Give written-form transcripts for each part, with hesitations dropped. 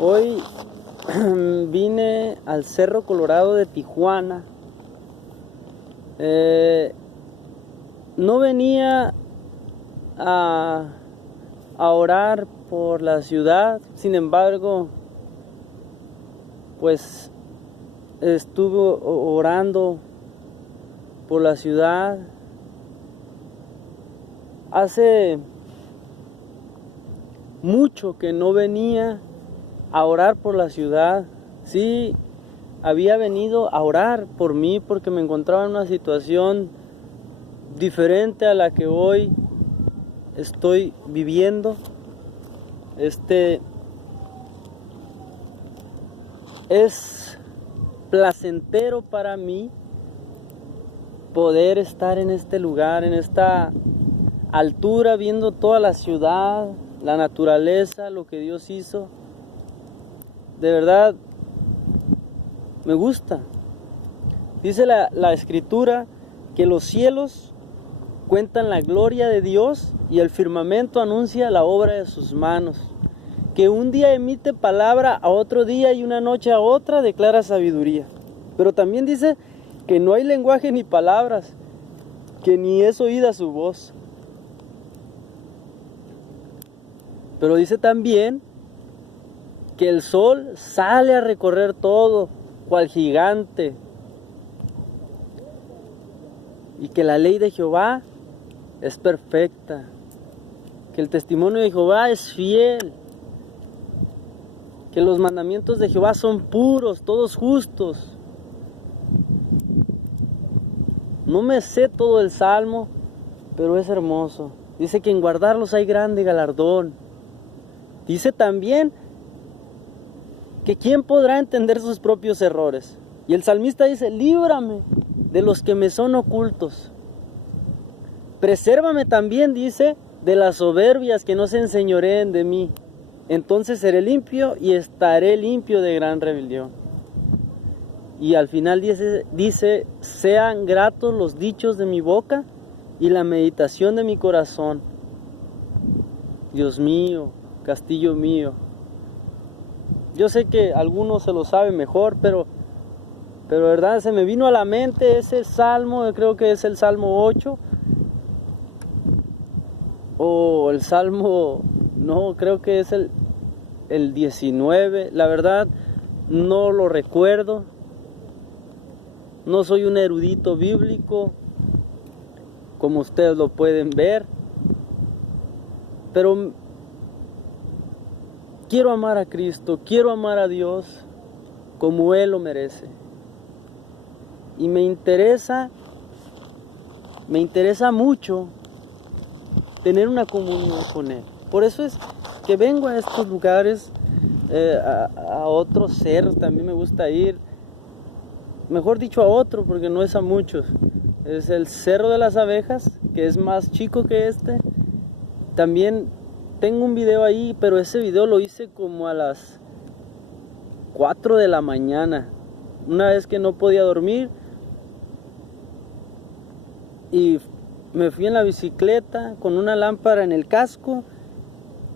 Hoy vine al Cerro Colorado de Tijuana. No venía a orar por la ciudad, sin embargo, pues estuve orando por la ciudad. Hace mucho que no venía a orar por la ciudad. Sí, había venido a orar por mí porque me encontraba en una situación diferente a la que hoy estoy viviendo. Es placentero para mí poder estar en este lugar, en esta altura, viendo toda la ciudad, la naturaleza, lo que Dios hizo. De verdad, me gusta. Dice la Escritura que los cielos cuentan la gloria de Dios y el firmamento anuncia la obra de sus manos. Que un día emite palabra a otro día y una noche a otra declara sabiduría. Pero también dice que no hay lenguaje ni palabras, que ni es oída su voz. Pero dice también que el sol sale a recorrer todo, cual gigante. Y que la ley de Jehová es perfecta. Que el testimonio de Jehová es fiel. Que los mandamientos de Jehová son puros, todos justos. No me sé todo el salmo, pero es hermoso. Dice que en guardarlos hay grande galardón. Dice también que quién podrá entender sus propios errores. Y el salmista dice, líbrame de los que me son ocultos. Presérvame también, dice, de las soberbias que no se enseñoreen de mí. Entonces seré limpio y estaré limpio de gran rebelión. Y al final dice, sean gratos los dichos de mi boca y la meditación de mi corazón. Dios mío, castillo mío. Yo sé que algunos se lo saben mejor, pero verdad se me vino a la mente ese salmo, creo que es el Salmo 8, o el Salmo, no, creo que es el 19, la verdad no lo recuerdo, no soy un erudito bíblico, como ustedes lo pueden ver, pero quiero amar a Cristo, quiero amar a Dios como Él lo merece. Y me interesa mucho tener una comunión con Él. Por eso es que vengo a estos lugares, a otros cerros también me gusta ir. Mejor dicho a otro, porque no es a muchos. Es el Cerro de las Abejas, que es más chico que este. También tengo un video ahí, pero ese video lo hice como a las 4 de la mañana. Una vez que no podía dormir. Y me fui en la bicicleta con una lámpara en el casco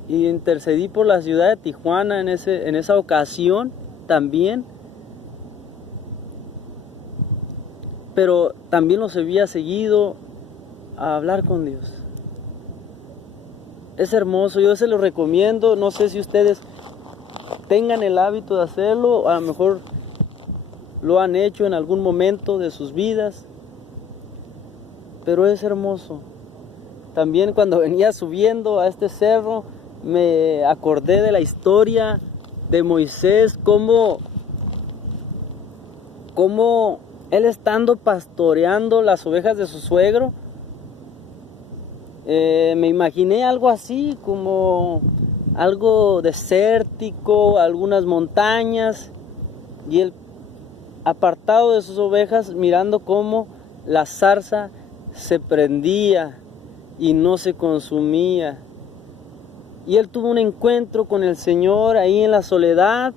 y intercedí por la ciudad de Tijuana en esa ocasión también. Pero también los había seguido a hablar con Dios. Es hermoso, yo se lo recomiendo. No sé si ustedes tengan el hábito de hacerlo, a lo mejor lo han hecho en algún momento de sus vidas. Pero es hermoso. También cuando venía subiendo a este cerro, me acordé de la historia de Moisés, cómo él estando pastoreando las ovejas de su suegro, me imaginé algo así, como algo desértico, algunas montañas, y él apartado de sus ovejas, mirando cómo la zarza se prendía y no se consumía. Y él tuvo un encuentro con el Señor ahí en la soledad,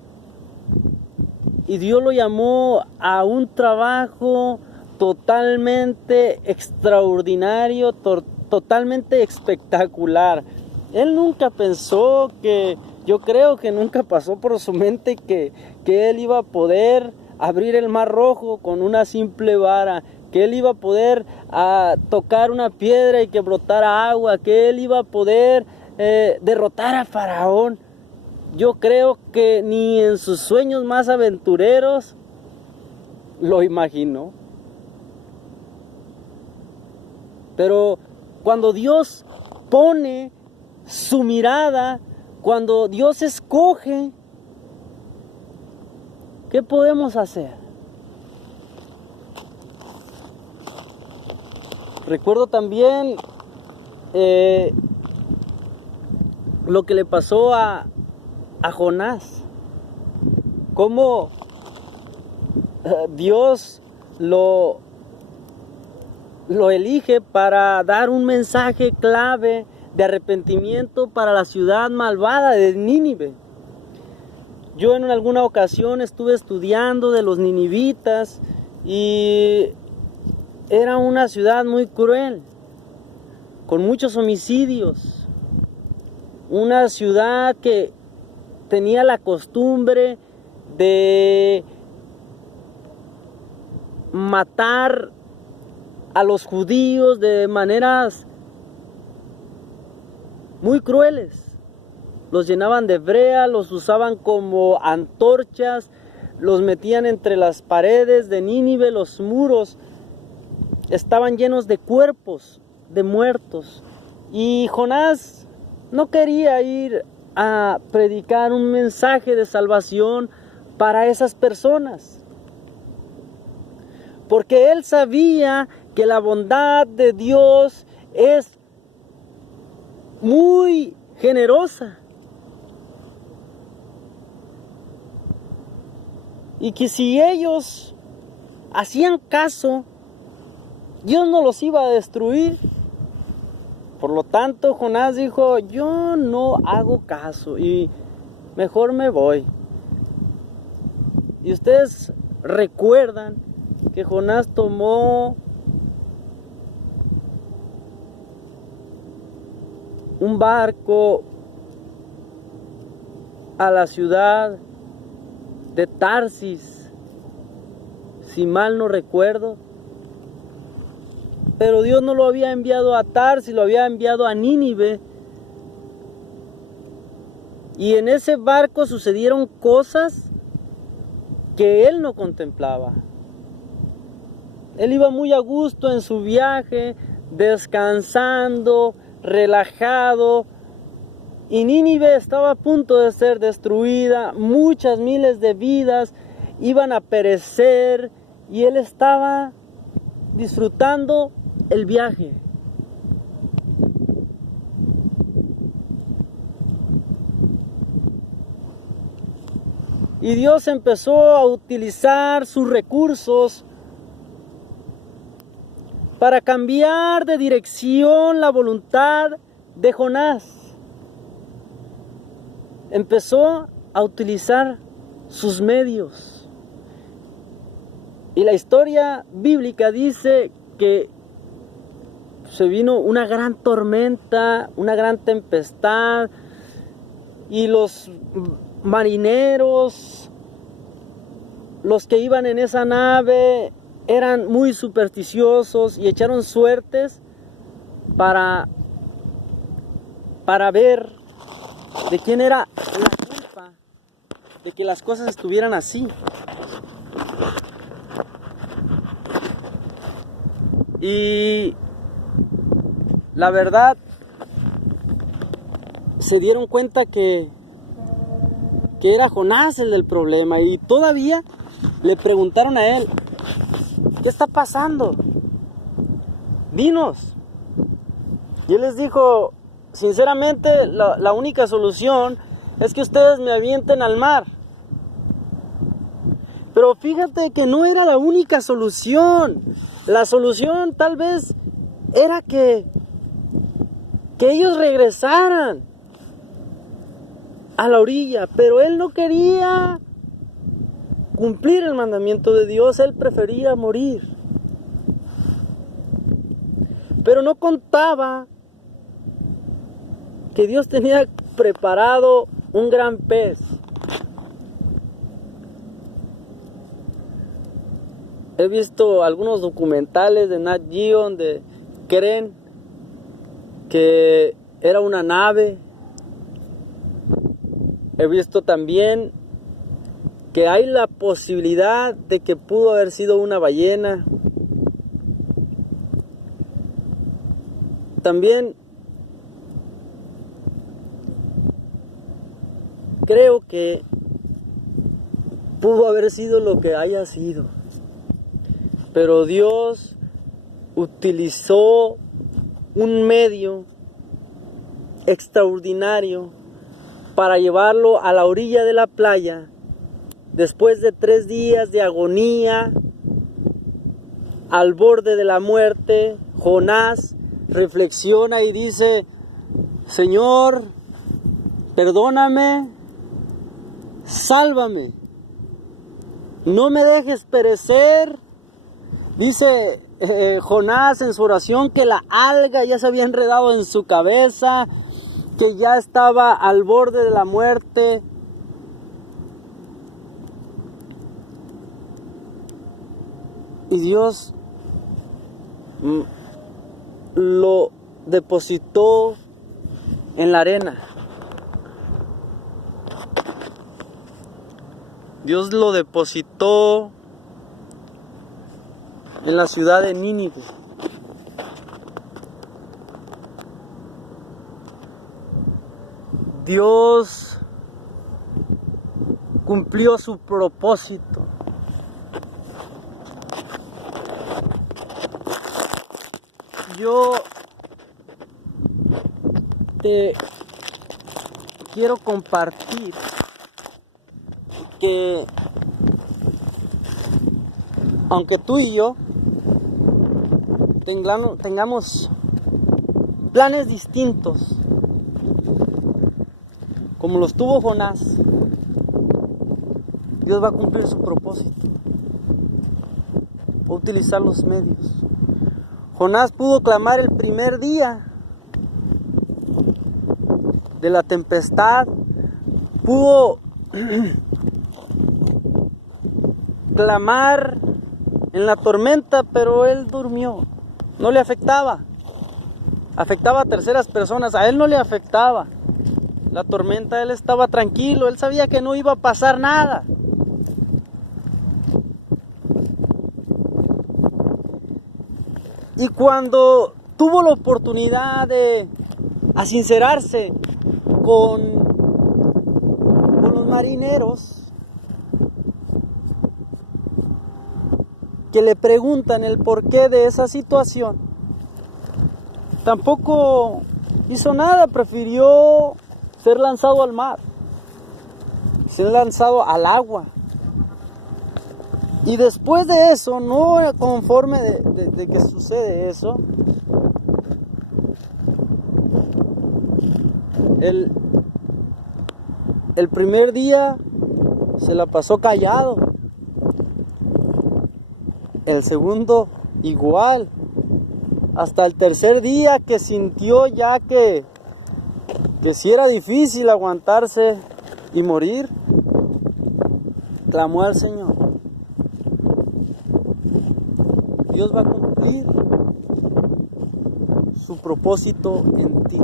y Dios lo llamó a un trabajo totalmente extraordinario, totalmente espectacular. Él nunca pensó que Yo creo que nunca pasó por su mente que él iba a poder abrir el mar rojo con una simple vara, que él iba a poder tocar una piedra y que brotara agua, que él iba a poder derrotar a Faraón. Yo creo que ni en sus sueños más aventureros lo imaginó. Pero cuando Dios pone su mirada, cuando Dios escoge, ¿qué podemos hacer? Recuerdo también lo que le pasó a Jonás, cómo Dios lo elige para dar un mensaje clave de arrepentimiento para la ciudad malvada de Nínive. Yo en alguna ocasión estuve estudiando de los ninivitas y era una ciudad muy cruel, con muchos homicidios, una ciudad que tenía la costumbre de matar a los judíos de maneras muy crueles. Los llenaban de brea, los usaban como antorchas, los metían entre las paredes de Nínive, los muros estaban llenos de cuerpos, de muertos. Y Jonás no quería ir a predicar un mensaje de salvación para esas personas, porque él sabía que la bondad de Dios es muy generosa y que si ellos hacían caso, Dios no los iba a destruir. Por lo tanto, Jonás dijo, yo no hago caso y mejor me voy. Y ustedes recuerdan que Jonás tomó un barco a la ciudad de Tarsis, si mal no recuerdo. Pero Dios no lo había enviado a Tarsis, lo había enviado a Nínive. Y en ese barco sucedieron cosas que él no contemplaba. Él iba muy a gusto en su viaje, descansando, relajado. Y Nínive estaba a punto de ser destruida, muchas miles de vidas iban a perecer y él estaba disfrutando el viaje. Y Dios empezó a utilizar sus recursos para cambiar de dirección la voluntad de Jonás. Empezó a utilizar sus medios. Y la historia bíblica dice que se vino una gran tormenta, una gran tempestad, y los marineros, los que iban en esa nave, eran muy supersticiosos y echaron suertes para ver de quién era la culpa de que las cosas estuvieran así. Y la verdad, se dieron cuenta que era Jonás el del problema, y todavía le preguntaron a él, ¿qué está pasando? Dinos. Y él les dijo, sinceramente, la única solución es que ustedes me avienten al mar. Pero fíjate que no era la única solución. La solución tal vez era que ellos regresaran a la orilla, pero él no quería cumplir el mandamiento de Dios, él prefería morir. Pero no contaba que Dios tenía preparado un gran pez. He visto algunos documentales de Nat Geo donde creen que era una nave. He visto también que hay la posibilidad de que pudo haber sido una ballena. También creo que pudo haber sido lo que haya sido. Pero Dios utilizó un medio extraordinario para llevarlo a la orilla de la playa. Después de 3 días de agonía, al borde de la muerte, Jonás reflexiona y dice: Señor, perdóname, sálvame, no me dejes perecer. Dice Jonás en su oración que la alga ya se había enredado en su cabeza, que ya estaba al borde de la muerte. Y Dios lo depositó en la arena. Dios lo depositó en la ciudad de Nínive. Dios cumplió su propósito. Yo te quiero compartir que aunque tú y yo tengamos planes distintos, como los tuvo Jonás, Dios va a cumplir su propósito, va a utilizar los medios. Jonás pudo clamar el primer día de la tempestad, pudo clamar en la tormenta, pero él durmió, no le afectaba. Afectaba a terceras personas, a él no le afectaba la tormenta, él estaba tranquilo, él sabía que no iba a pasar nada. Y cuando tuvo la oportunidad de sincerarse con los marineros, que le preguntan el porqué de esa situación, tampoco hizo nada, prefirió ser lanzado al mar, ser lanzado al agua. Y después de eso, no conforme de que sucede eso, el primer día se la pasó callado, el segundo igual, hasta el tercer día que sintió ya que si era difícil aguantarse y morir, clamó al Señor. Dios va a cumplir su propósito en ti.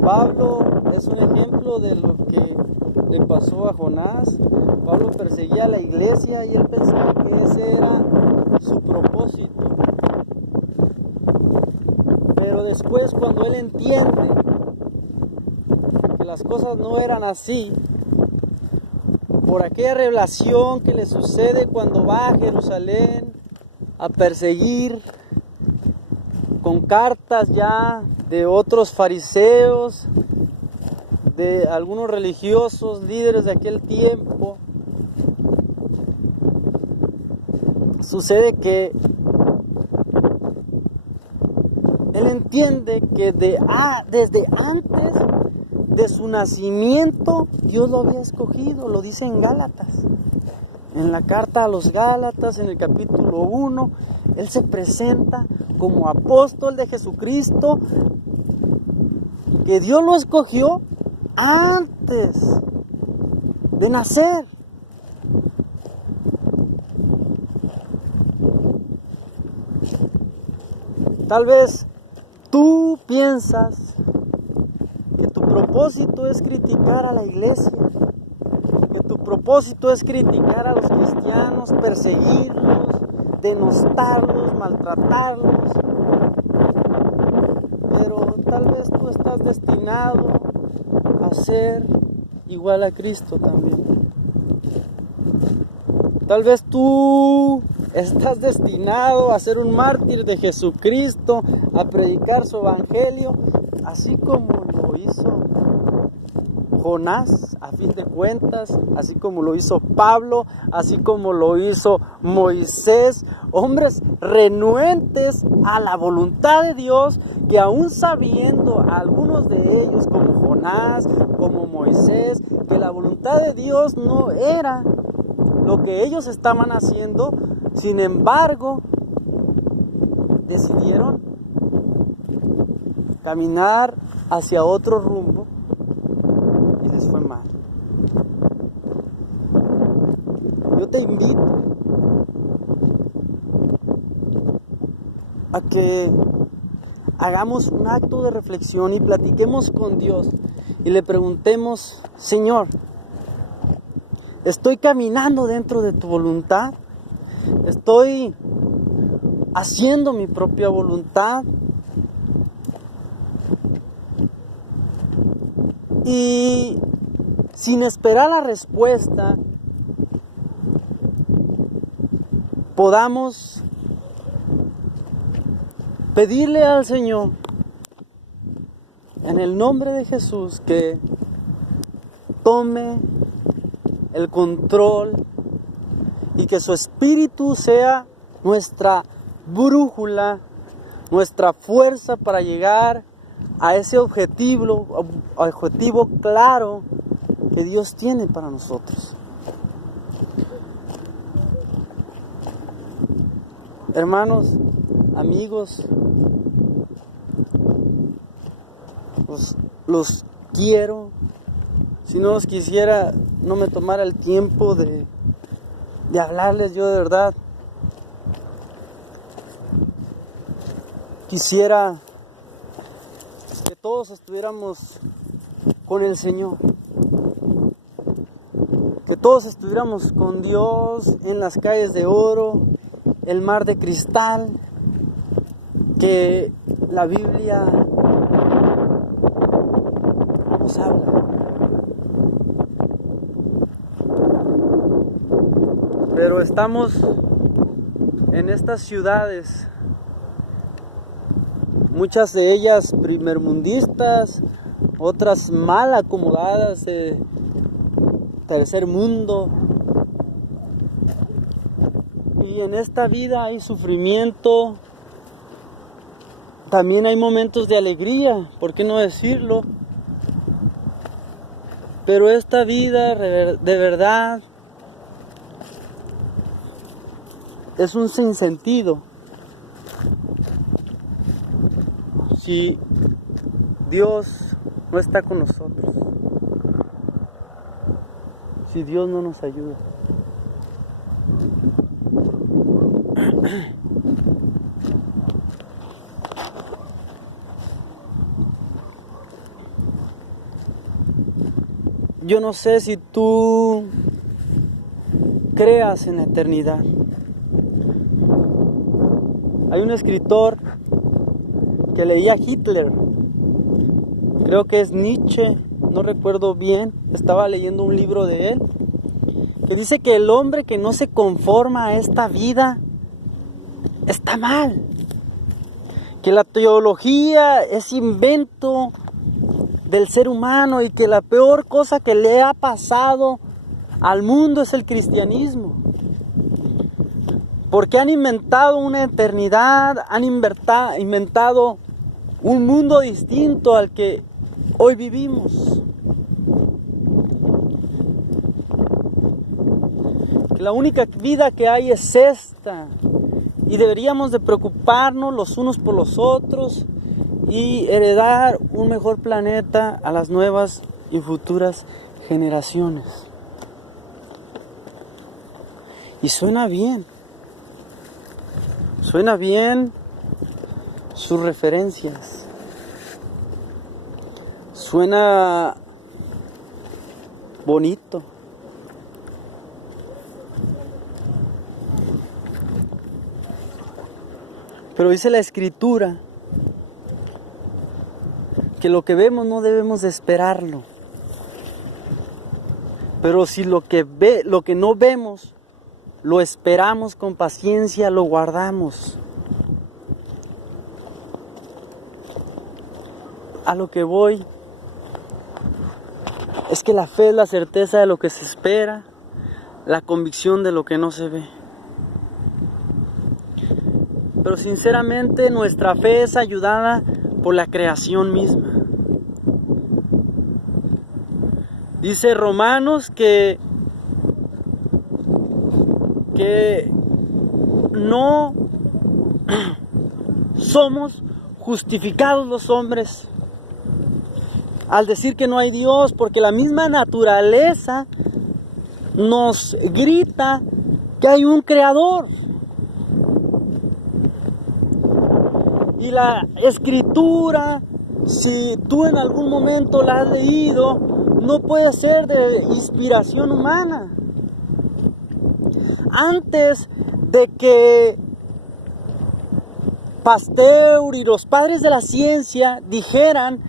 Pablo es un ejemplo de lo que le pasó a Jonás. Pablo perseguía a la iglesia y él pensaba que ese era su propósito. Pero después, cuando él entiende que las cosas no eran así, por aquella revelación que le sucede cuando va a Jerusalén a perseguir, con cartas ya de otros fariseos, de algunos religiosos, líderes de aquel tiempo, sucede que él entiende que desde antes de su nacimiento Dios lo había escogido. Lo dice en Gálatas, en la carta a los Gálatas, en el capítulo 1, él se presenta como apóstol de Jesucristo, que Dios lo escogió antes de nacer. Tal vez tú piensas que tu propósito es criticar a la iglesia, que tu propósito es criticar a los cristianos, perseguirlos, denostarlos, maltratarlos. Pero tal vez tú estás destinado a ser igual a Cristo también. Tal vez tú estás destinado a ser un mártir de Jesucristo, a predicar su evangelio, así como lo hizo Jonás, a fin de cuentas, así como lo hizo Pablo, así como lo hizo Moisés, hombres renuentes a la voluntad de Dios, que aún sabiendo algunos de ellos, como Jonás, como Moisés, que la voluntad de Dios no era lo que ellos estaban haciendo, sin embargo, decidieron caminar hacia otro rumbo y les fue mal. Yo te invito a que hagamos un acto de reflexión y platiquemos con Dios y le preguntemos: Señor, ¿estoy caminando dentro de tu voluntad? ¿Estoy haciendo mi propia voluntad? Y sin esperar la respuesta, podamos pedirle al Señor, en el nombre de Jesús, que tome el control y que su Espíritu sea nuestra brújula, nuestra fuerza para llegar a ese objetivo claro que Dios tiene para nosotros. Hermanos, amigos, los quiero. Si no los quisiera, no me tomara el tiempo de hablarles. Yo de verdad quisiera que todos estuviéramos con el Señor, que todos estuviéramos con Dios en las calles de oro, el mar de cristal, que la Biblia nos habla. Pero estamos en estas ciudades, muchas de ellas primermundistas, otras mal acomodadas de tercer mundo. Y en esta vida hay sufrimiento, también hay momentos de alegría, ¿por qué no decirlo? Pero esta vida de verdad es un sinsentido si Dios no está con nosotros, si Dios no nos ayuda. Yo no sé si tú creas en la eternidad. Hay un escritor que leía a Hitler, creo que es Nietzsche, no recuerdo bien, estaba leyendo un libro de él, que dice que el hombre que no se conforma a esta vida está mal, que la teología es invento del ser humano y que la peor cosa que le ha pasado al mundo es el cristianismo. Porque han inventado una eternidad, han inventado un mundo distinto al que hoy vivimos. Que la única vida que hay es esta. Y deberíamos de preocuparnos los unos por los otros y heredar un mejor planeta a las nuevas y futuras generaciones. Y suena bien sus referencias, suena bonito. Pero dice la Escritura que lo que vemos no debemos de esperarlo. Pero si lo que no vemos, lo esperamos con paciencia, lo guardamos. A lo que voy es que la fe es la certeza de lo que se espera, la convicción de lo que no se ve. Pero sinceramente nuestra fe es ayudada por la creación misma. Dice Romanos que no somos justificados los hombres al decir que no hay Dios, porque la misma naturaleza nos grita que hay un creador. Y la Escritura, si tú en algún momento la has leído, no puede ser de inspiración humana. Antes de que Pasteur y los padres de la ciencia dijeran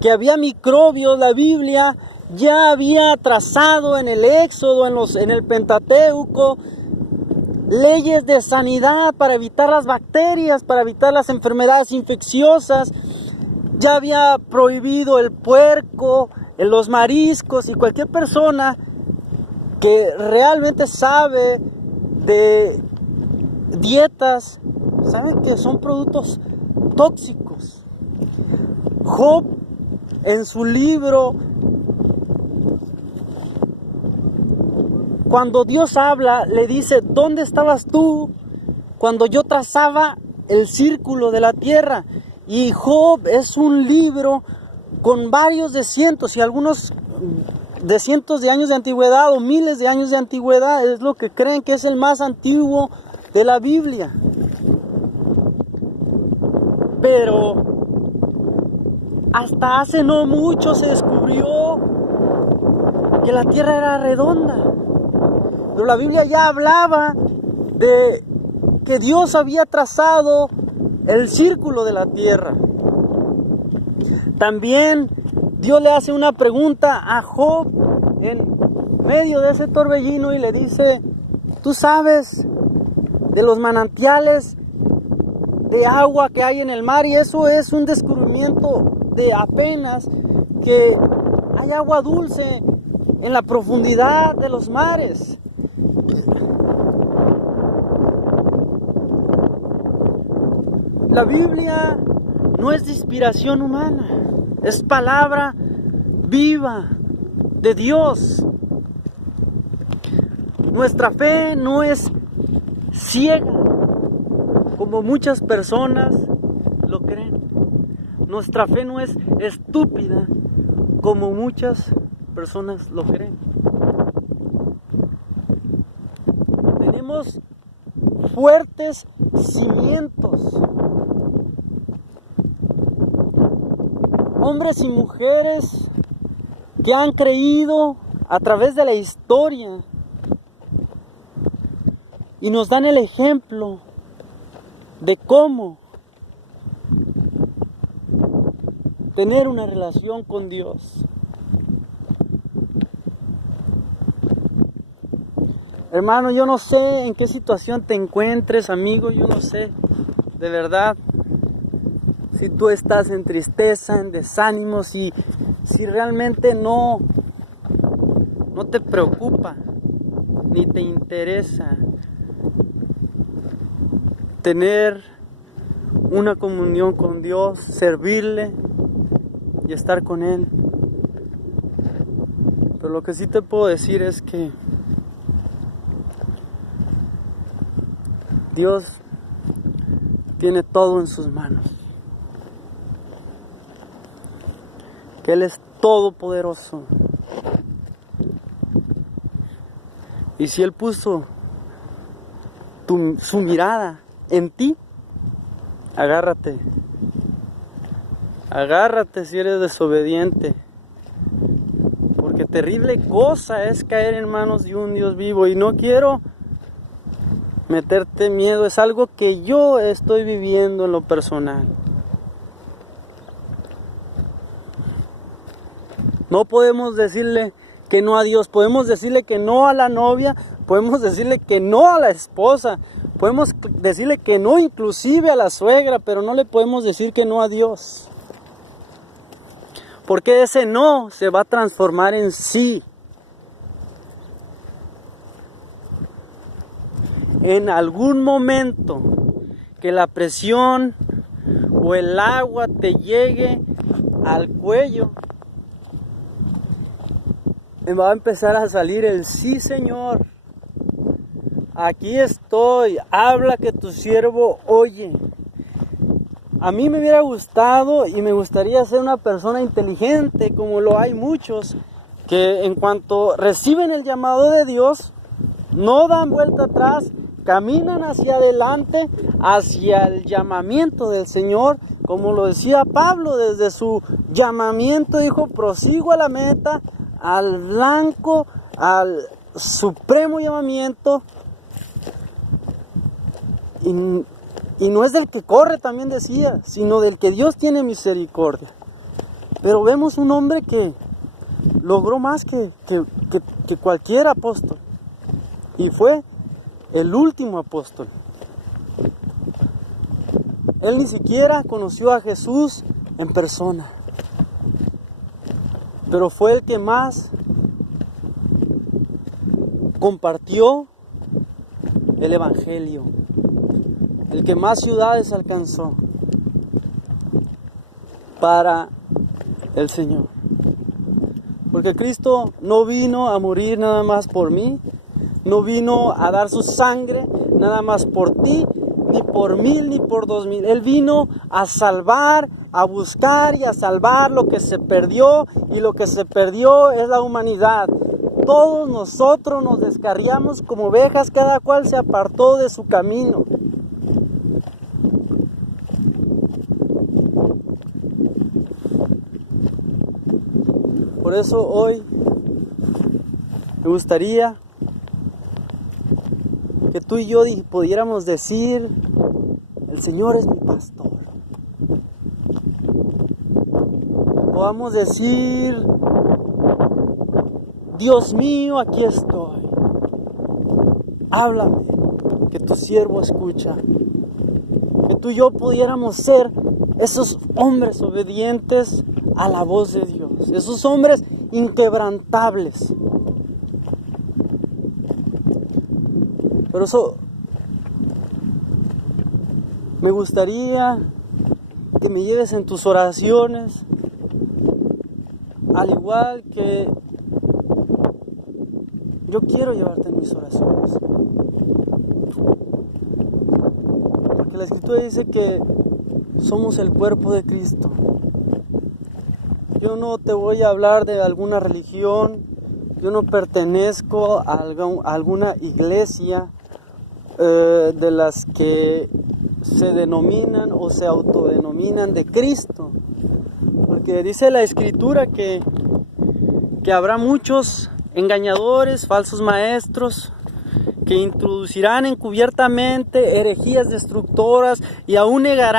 que había microbios, la Biblia ya había trazado en el Éxodo, en el Pentateuco, leyes de sanidad para evitar las bacterias, para evitar las enfermedades infecciosas. Ya había prohibido el puerco, los mariscos, y cualquier persona que realmente sabe de dietas sabe que son productos tóxicos. Job, en su libro, cuando Dios habla, le dice: ¿dónde estabas tú cuando yo trazaba el círculo de la tierra? Y Job es un libro con varios de cientos y algunos de cientos de años de antigüedad o miles de años de antigüedad. Es lo que creen que es el más antiguo de la Biblia. Pero hasta hace no mucho se descubrió que la tierra era redonda. Pero la Biblia ya hablaba de que Dios había trazado el círculo de la tierra. También Dios le hace una pregunta a Job en medio de ese torbellino y le dice: ¿tú sabes de los manantiales de agua que hay en el mar? Y eso es un descubrimiento de apenas, que hay agua dulce en la profundidad de los mares. La Biblia no es de inspiración humana, es palabra viva de Dios. Nuestra fe no es ciega, como muchas personas lo creen. Nuestra fe no es estúpida, como muchas personas lo creen. Tenemos fuertes cimientos. Hombres y mujeres que han creído a través de la historia y nos dan el ejemplo de cómo tener una relación con Dios. Hermano, yo no sé en qué situación te encuentres, amigo, yo no sé, de verdad, si tú estás en tristeza, en desánimo, si realmente no te preocupa, ni te interesa tener una comunión con Dios, servirle y estar con Él. Pero lo que sí te puedo decir es que Dios tiene todo en sus manos. que Él es todopoderoso. Y si Él puso su mirada en ti, agárrate. Agárrate si eres desobediente. Porque terrible cosa es caer en manos de un Dios vivo. Y no quiero meterte miedo, es algo que yo estoy viviendo en lo personal. No podemos decirle que no a Dios, podemos decirle que no a la novia, podemos decirle que no a la esposa, podemos decirle que no inclusive a la suegra, pero no le podemos decir que no a Dios. Porque ese no se va a transformar en sí. En algún momento que la presión o el agua te llegue al cuello, va a empezar a salir el sí, Señor. Aquí estoy, habla que tu siervo oye. A mí me hubiera gustado y me gustaría ser una persona inteligente, como lo hay muchos, que en cuanto reciben el llamado de Dios, no dan vuelta atrás, caminan hacia adelante, hacia el llamamiento del Señor, como lo decía Pablo, desde su llamamiento dijo, prosigo a la meta, al blanco, al supremo llamamiento, y no es del que corre, también decía, sino del que Dios tiene misericordia. Pero vemos un hombre que logró más que cualquier apóstol, y fue el último apóstol. Él ni siquiera conoció a Jesús en persona, pero fue el que más compartió el evangelio, el que más ciudades alcanzó para el Señor. Porque Cristo no vino a morir nada más por mí, no vino a dar su sangre nada más por ti, ni por 1000, ni por 2000. Él vino a salvar, a buscar y a salvar lo que se perdió, y lo que se perdió es la humanidad. Todos nosotros nos descarriamos como ovejas, cada cual se apartó de su camino. Por eso hoy me gustaría que tú y yo pudiéramos decir, el Señor es mi pastor. Podamos decir, Dios mío, aquí estoy. Háblame, que tu siervo escucha. Que tú y yo pudiéramos ser esos hombres obedientes a la voz de Dios. Esos hombres inquebrantables. Por eso me gustaría que me lleves en tus oraciones, al igual que yo quiero llevarte en mis oraciones. Porque la Escritura dice que somos el cuerpo de Cristo. Yo no te voy a hablar de alguna religión, yo no pertenezco a alguna iglesia de las que se denominan o se autodenominan de Cristo. Porque dice la Escritura que habrá muchos engañadores, falsos maestros, que introducirán encubiertamente herejías destructoras y aún negarán